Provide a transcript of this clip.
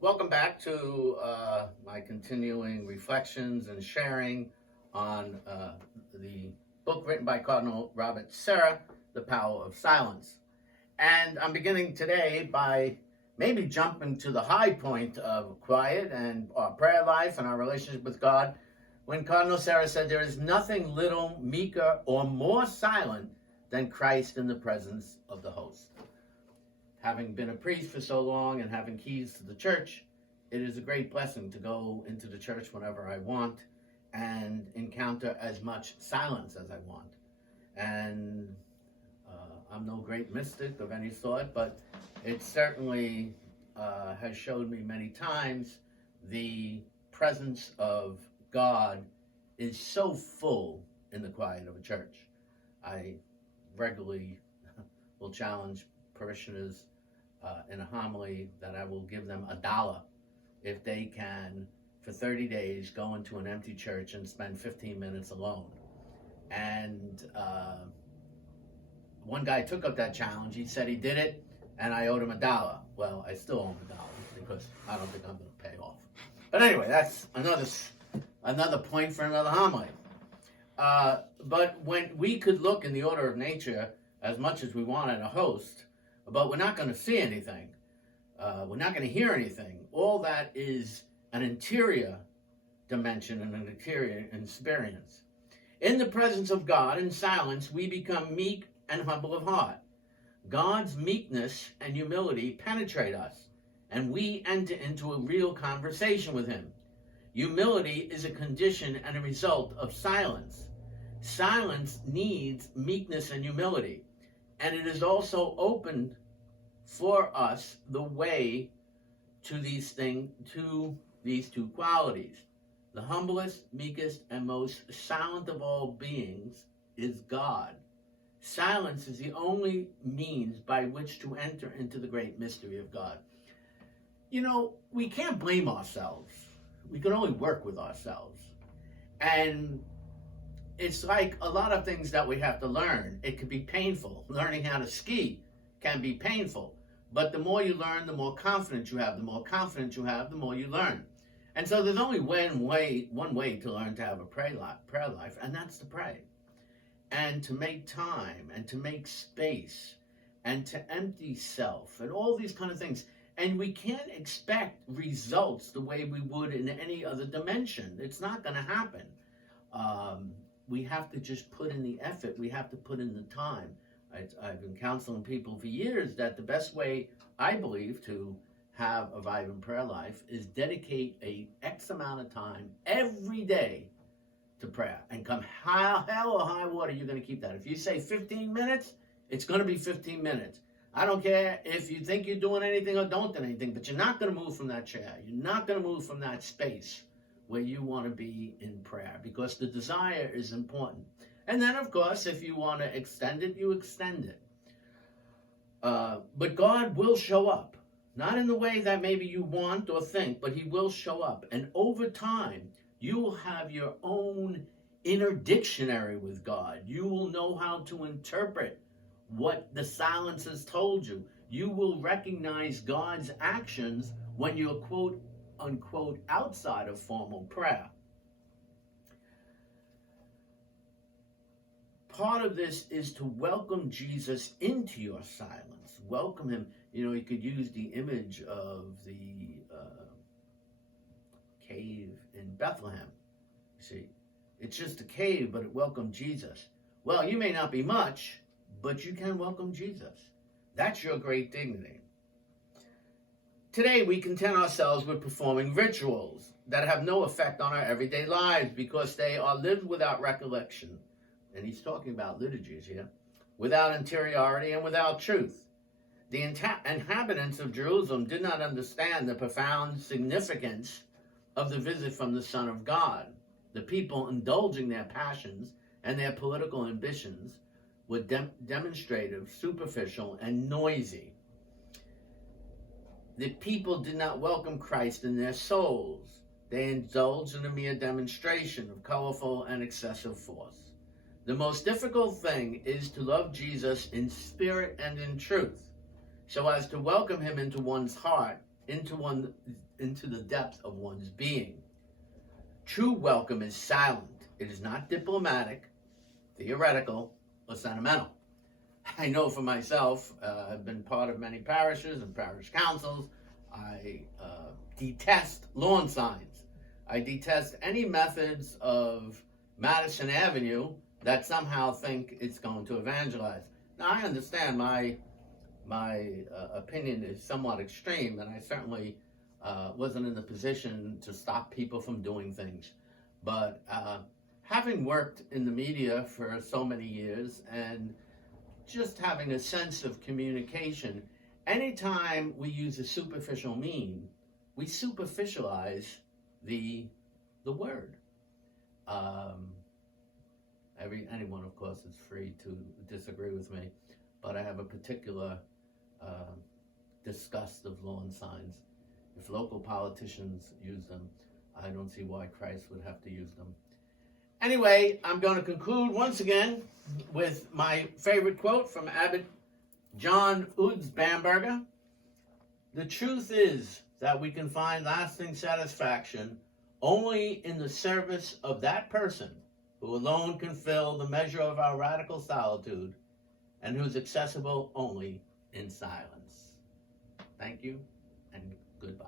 Welcome back to my continuing reflections and sharing on the book written by Cardinal Sarah, The Power of Silence. And I'm beginning today by maybe jumping to the high point of quiet and our prayer life and our relationship with God, when Cardinal Sarah said, "There is nothing little, meeker, or more silent than Christ in the presence of the host." Having been a priest for so long and having keys to the church, it is a great blessing to go into the church whenever I want and encounter as much silence as I want. And I'm no great mystic of any sort, but it certainly has showed me many times the presence of God is so full in the quiet of a church. I regularly will challenge parishioners in a homily that I will give them $1 if they can, for 30 days, go into an empty church and spend 15 minutes alone. And one guy took up that challenge. He said he did it, and I owed him $1. Well, I still owe him $1 because I don't think I'm going to pay off. But anyway, that's another point for another homily. But when we could look in the order of nature as much as we want at a host, but we're not going to see anything. We're not going to hear anything. All that is an interior dimension and an interior experience. In the presence of God, in silence, we become meek and humble of heart. God's meekness and humility penetrate us, and we enter into a real conversation with Him. Humility is a condition and a result of silence. Silence needs meekness and humility, and it is also opened for us the way to these two qualities. The humblest, meekest, and most silent of all beings is God. Silence is the only means by which to enter into the great mystery of God. You know, we can't blame ourselves. We can only work with ourselves. And it's like a lot of things that we have to learn. It can be painful. Learning how to ski can be painful. But the more you learn, the more confidence you have. The more confidence you have, the more you learn. And so there's only one way to learn to have a prayer life, and that's to pray. And to make time, and to make space, and to empty self, and all these kind of things. And we can't expect results the way we would in any other dimension. It's not going to happen. We have to just put in the effort. We have to put in the time. I've been counseling people for years that the best way, I believe, to have a vibrant prayer life is dedicate a X amount of time every day to prayer. And come hell or high water, you're going to keep that. If you say 15 minutes, it's going to be 15 minutes. I don't care if you think you're doing anything or don't do anything, but you're not going to move from that chair. You're not going to move from that space where you want to be in prayer, because the desire is important. And then, of course, if you want to extend it, you extend it. But God will show up. Not in the way that maybe you want or think, but He will show up. And over time, you will have your own inner dictionary with God. You will know how to interpret what the silence has told you. You will recognize God's actions when you're, quote unquote, outside of formal prayer. Part of this is to welcome Jesus into your silence. Welcome Him. You know, you could use the image of the cave in Bethlehem. You see, it's just a cave, but it welcomed Jesus. Well, you may not be much, but you can welcome Jesus. That's your great dignity. Today, we content ourselves with performing rituals that have no effect on our everyday lives because they are lived without recollection. And he's talking about liturgies here, without interiority and without truth. The inhabitants of Jerusalem did not understand the profound significance of the visit from the Son of God. The people indulging their passions and their political ambitions were demonstrative, superficial, and noisy. The people did not welcome Christ in their souls. They indulged in a mere demonstration of colorful and excessive force. The most difficult thing is to love Jesus in spirit and in truth, so as to welcome Him into one's heart into the depth of one's being. True welcome is silent. It is not diplomatic, theoretical, or sentimental. I know for myself, I've been part of many parishes and parish councils. I detest lawn signs. I detest any methods of Madison Avenue that somehow think it's going to evangelize. Now, I understand my opinion is somewhat extreme, and I certainly wasn't in the position to stop people from doing things. But having worked in the media for so many years and just having a sense of communication, anytime we use a superficial mean, we superficialize the word. Anyone, of course, is free to disagree with me, but I have a particular disgust of lawn signs. If local politicians use them, I don't see why Christ would have to use them. Anyway, I'm going to conclude once again with my favorite quote from Abbot John Uds Bamberger. The truth is that we can find lasting satisfaction only in the service of that person who alone can fill the measure of our radical solitude and who is accessible only in silence. Thank you and goodbye.